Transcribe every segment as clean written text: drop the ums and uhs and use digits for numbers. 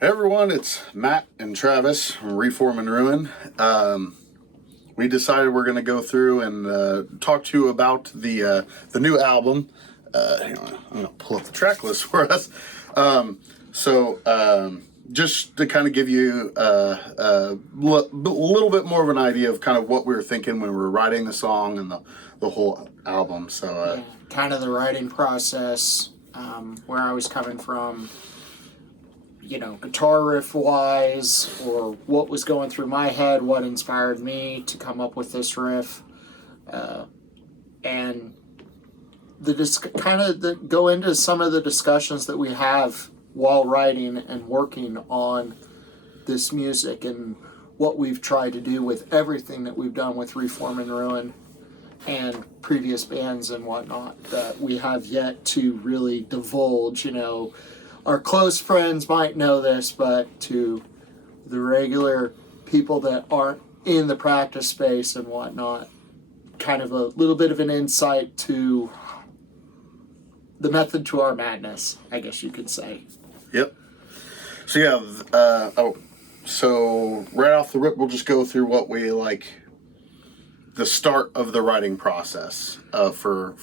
Hey everyone, it's Matt and Travis from Reform and Ruin. We decided we're going to go through and talk to you about the new album. Hang on, I'm going to pull up the track list for us. Just to kind of give you a little bit more of an idea of kind of what we were thinking when we were writing the song and the whole album. So kind of the writing process, where I was coming from, guitar riff wise, or what was going through my head, what inspired me to come up with this riff, and go into some of the discussions that we have while writing and working on this music, and what we've tried to do with everything that we've done with Reform and Ruin and previous bands and whatnot that we have yet to really divulge. Our close friends might know this, but to the regular people that aren't in the practice space and whatnot, kind of a little bit of an insight to the method to our madness, I guess you could say. Yep. So right off the rip, we'll just go through what we like, the start of the writing process for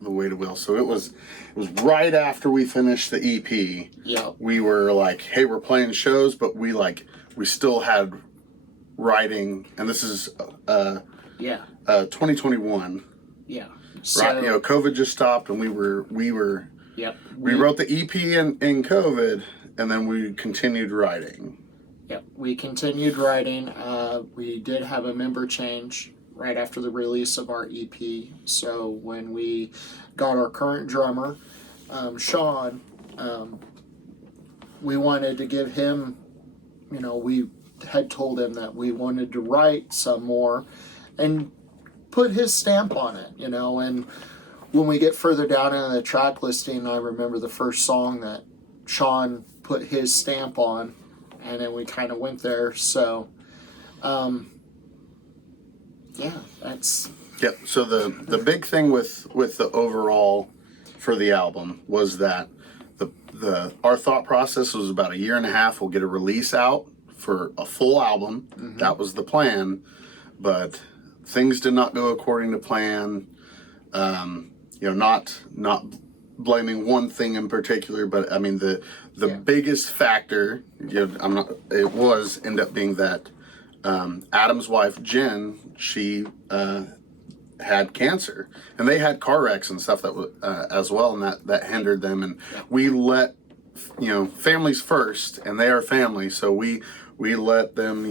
the Way to Will. So it was right after we finished the EP. Yeah. We were like, hey, we're playing shows, but we still had writing, and this is 2021. Yeah. So, right, COVID just stopped, and we were Yep. We wrote the EP in COVID, and then we continued writing. Yep. We continued writing. We did have a member change right after the release of our EP. So when we got our current drummer, Sean, we wanted to give him, we had told him that we wanted to write some more and put his stamp on it, and when we get further down in the track listing, I remember the first song that Sean put his stamp on, and then we kind of went there. So, that's... Yep. So the big thing with the overall for the album was that our thought process was about 1.5 years. We'll get a release out for a full album. Mm-hmm. That was the plan, but things did not go according to plan. Not blaming one thing in particular, but I mean the biggest factor, it was end up being that Adam's wife Jen, she had cancer, and they had car wrecks and stuff that was as well, and that hindered them. And we let families first, and they are family, so we let them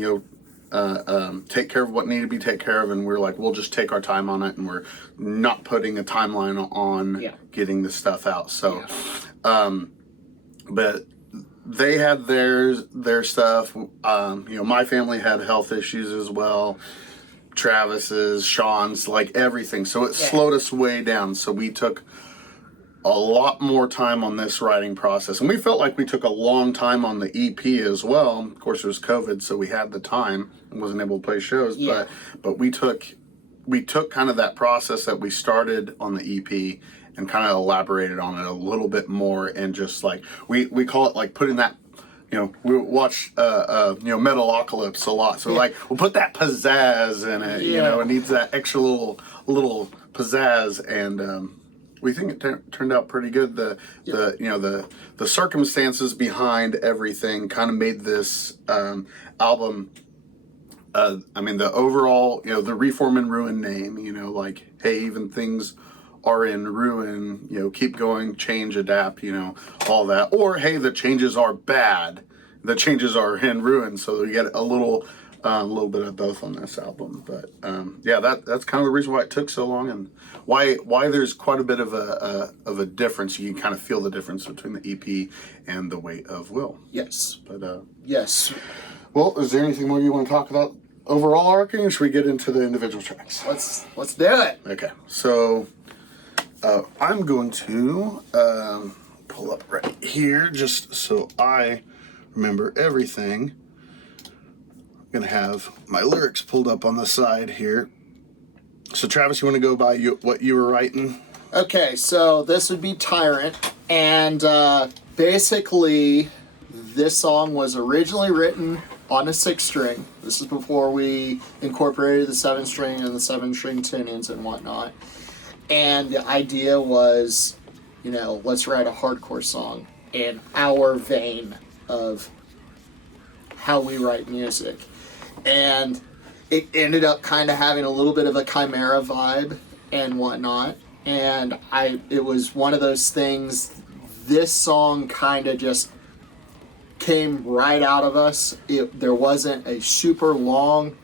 take care of what needed to be taken care of, and we're like, we'll just take our time on it, and we're not putting a timeline on getting the stuff out. So, but they had their stuff. My family had health issues as well. Travis's, Sean's, like everything. So it slowed us way down. So we took a lot more time on this writing process, and we felt like we took a long time on the EP as well. Of course, it was COVID, so we had the time and wasn't able to play shows. But we took kind of that process that we started on the EP and kind of elaborated on it a little bit more, and just like we call it like putting that. We watch Metalocalypse a lot, so we'll put that pizzazz in it. It needs that extra little pizzazz, and we think it turned out pretty good. The circumstances behind everything kind of made this album. The overall, the Reform and Ruin name. Hey, even things are in ruin. Keep going, change, adapt. All that. Or hey, the changes are bad. The changes are in ruin. So we get a little bit of both on this album. But that's kind of the reason why it took so long, and why there's quite a bit of a difference. You can kind of feel the difference between the EP and the Weight of Will. Yes. But yes. Well, is there anything more you want to talk about overall arcing, or should we get into the individual tracks? Let's do it. Okay. So I'm going to pull up right here just so I remember everything. I'm going to have my lyrics pulled up on the side here. So Travis, you want to go by what you were writing? Okay, so this would be Tyrant, and basically This song was originally written on a 6-string. This is before we incorporated the 7-string and the 7-string tunings and whatnot. And the idea was, let's write a hardcore song in our vein of how we write music. And it ended up kind of having a little bit of a Chimera vibe and whatnot. And it was one of those things, this song kind of just came right out of us. There wasn't a super long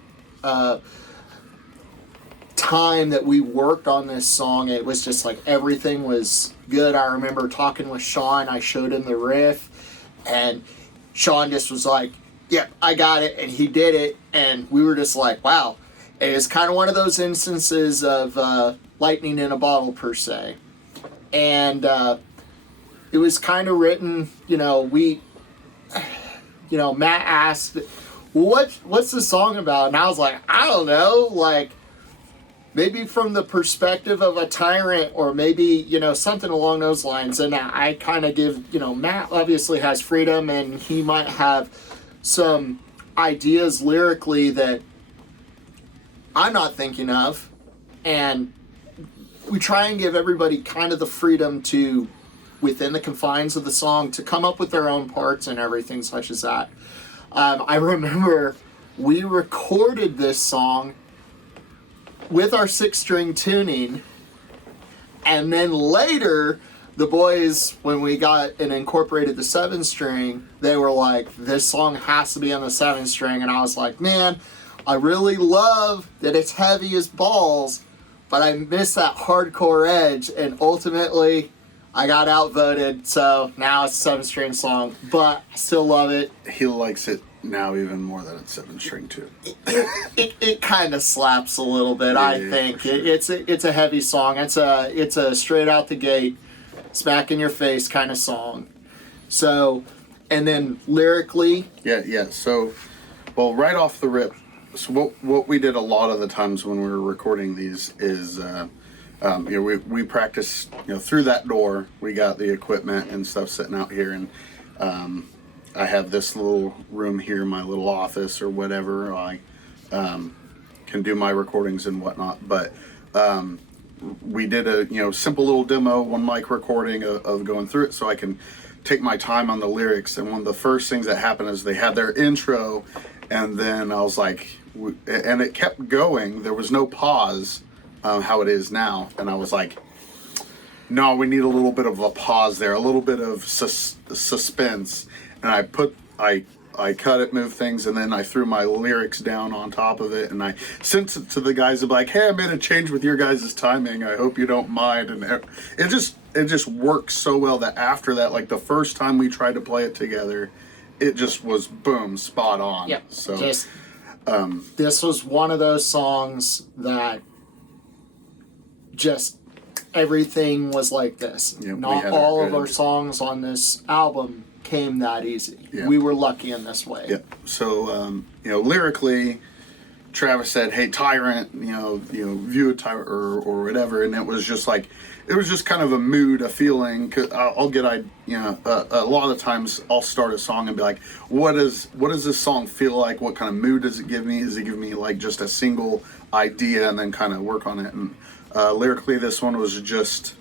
time that we worked on this song. It was just like everything was good. I remember talking with Sean. I showed him the riff, and Sean just was like, "Yep, I got it," and he did it. And we were just like, "Wow!" It was kind of one of those instances of lightning in a bottle, per se. And it was kind of written. Matt asked, well, what's the song about? And I was like, I don't know, like, maybe from the perspective of a tyrant, or maybe, something along those lines. And I kind of give, Matt obviously has freedom, and he might have some ideas lyrically that I'm not thinking of. And we try and give everybody kind of the freedom to, within the confines of the song, to come up with their own parts and everything such as that. I remember we recorded this song with our 6-string tuning, and then later the boys, when we got and incorporated the 7-string, they were like, this song has to be on the 7-string. And I was like, man, I really love that it's heavy as balls, but I miss that hardcore edge. And ultimately I got outvoted, so now it's a 7-string song, but I still love it. He likes it now even more than it's 7-string too. It kind of slaps a little bit, I think. Sure. It's a heavy song. It's a straight out the gate, smack in your face kind of song. So, and then lyrically, yeah. So, well, right off the rip. So what we did a lot of the times when we were recording these is. We practice, through that door. We got the equipment and stuff sitting out here, and I have this little room here, my little office or whatever. I can do my recordings and whatnot. But we did a simple little demo, one mic recording of going through it, so I can take my time on the lyrics. And one of the first things that happened is they had their intro, and then I was like, and it kept going. There was no pause. How it is now, and I was like, no, we need a little bit of a pause there, a little bit of suspense. And I cut it, moved things, and then I threw my lyrics down on top of it, and I sent it to the guys. I'm like, hey, I made a change with your guys' timing, I hope you don't mind. And it just worked so well that after that, like the first time we tried to play it together, it just was boom, spot on. Yep. So this was one of those songs that just everything was like this. Yep, not all of our songs on this album came that easy. Yep. We were lucky in this way. Yeah. So lyrically, Travis said, "Hey, Tyrant, view a Tyrant or whatever," and it was just kind of a mood, a feeling. Cause I'll get a lot of the times I'll start a song and be like, what does this song feel like? What kind of mood does it give me? Does it give me like just a single idea and then kind of work on it? And lyrically, this one was just,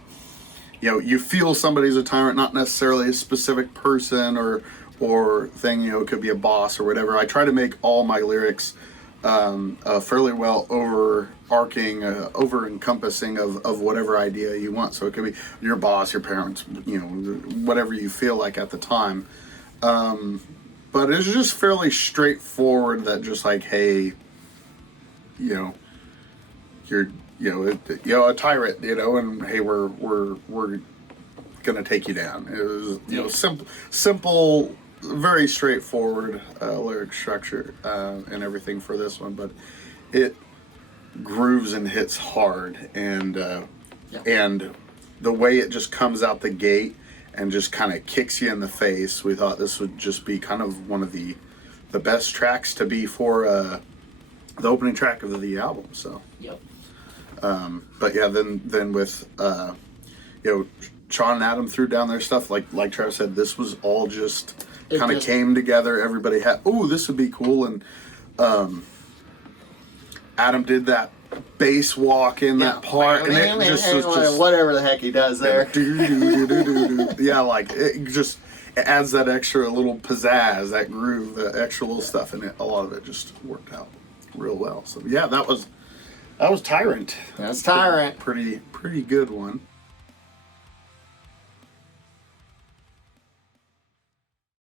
you feel somebody's a tyrant, not necessarily a specific person or thing. It could be a boss or whatever. I try to make all my lyrics fairly well overarching, over-encompassing of whatever idea you want. So it could be your boss, your parents, whatever you feel like at the time. But it's just fairly straightforward that just like, hey, you're a tyrant, and hey, we're gonna take you down. It was simple, very straightforward lyric structure and everything for this one, but it grooves and hits hard, and the way it just comes out the gate and just kind of kicks you in the face. We thought this would just be kind of one of the best tracks to be for the opening track of the album. So. Yep. But yeah, then with Sean and Adam threw down their stuff, like Travis said, this was all just kind of just came together. Everybody had, oh, this would be cool, and Adam did that bass walk in that part, and it just was just whatever the heck he does there. Yeah, like it just adds that extra little pizzazz, that groove, the extra little stuff in it. A lot of it just worked out real well. So yeah, that was Tyrant. That's Tyrant. Pretty good one.